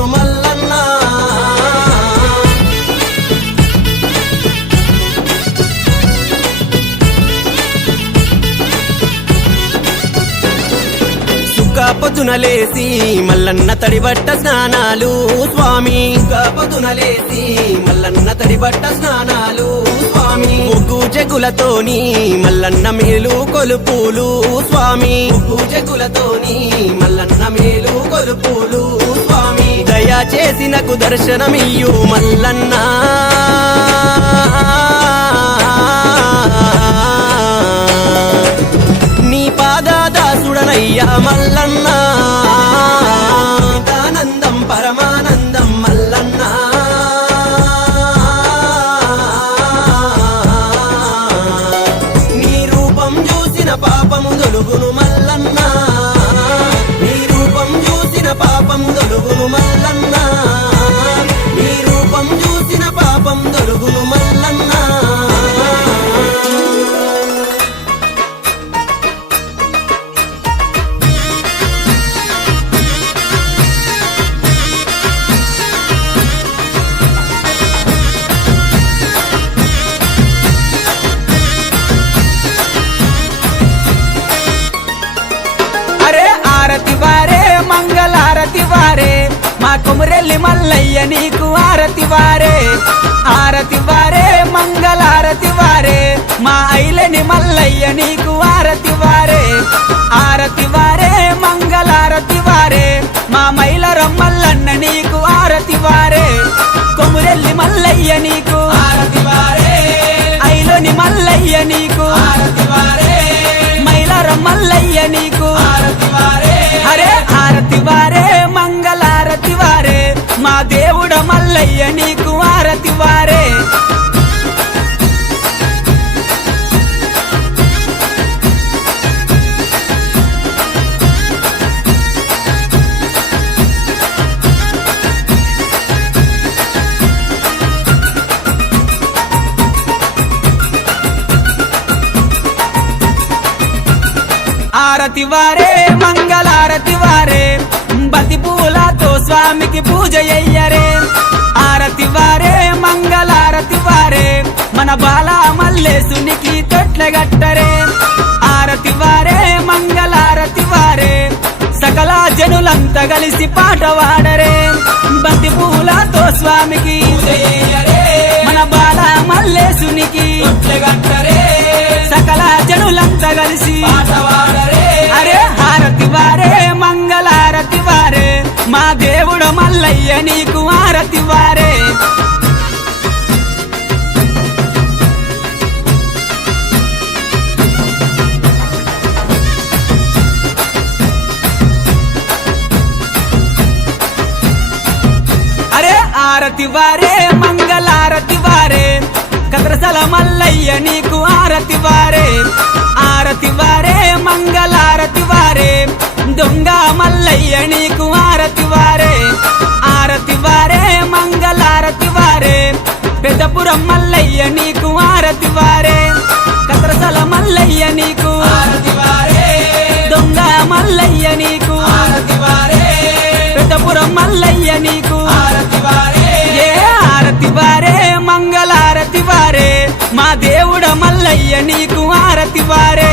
మల్లన్న. పొద్దున మల్లన్న తడిబట్ట స్నానాలు స్వామి. పొద్దున మల్లన్న తడిబట్ట స్నానాలు స్వామి. ముగ్గు కులతోని మల్లన్న మేలు కొలుపులు స్వామి. ముగ్గు కులతోని మల్లన్న మేలు కొలుపులు స్వామి దయా చేసినకు దర్శనమియ్యు మల్లన్న. నీ పాదాదాసుడనయ్యా మల్లన్నా. ఆనందం పరమానందం మల్లన్న. నీ రూపం చూసిన పాపము కొమురెల్లి మల్లయ్య నీకు ఆరతి వారే. ఆరతి వారే మంగళారతి వారే. మా ఐలని మల్లయ్య నీకు ఆరతి వారే. అయ్య నీకు ఆరతి వారే. ఆరతి వారే మంగళారతి వారే. బతి పూలతో స్వామికి పూజ అయ్యరే. బాల మల్లేసునికి తొట్ల గట్టరే. ఆరతి వారే మంగళారతి వారే. సకల జనులంతా కలిసి పాట వాడరే బంతి పూలతో స్వామికి మన బాల మల్లేసునికి సకల జనులంతా కలిసి అరే హారతి వారే మంగళారతి వారే. మా దేవుడు మల్లయ్య నీకు ఆరతి వారే. వారే మంగళారతి వారే కద్రసల మల్లయ్య నీకు ఆరతి వారే ఆరతి వారే మంగళారతి వారే దొంగ మల్లయ్య నీకు ఆరతి వారే ఆరతి వారే మంగళారతి వారే పెద్దపురం మల్లయ్య నీకు ఆరతి వారే నీకు ఆరతి వారే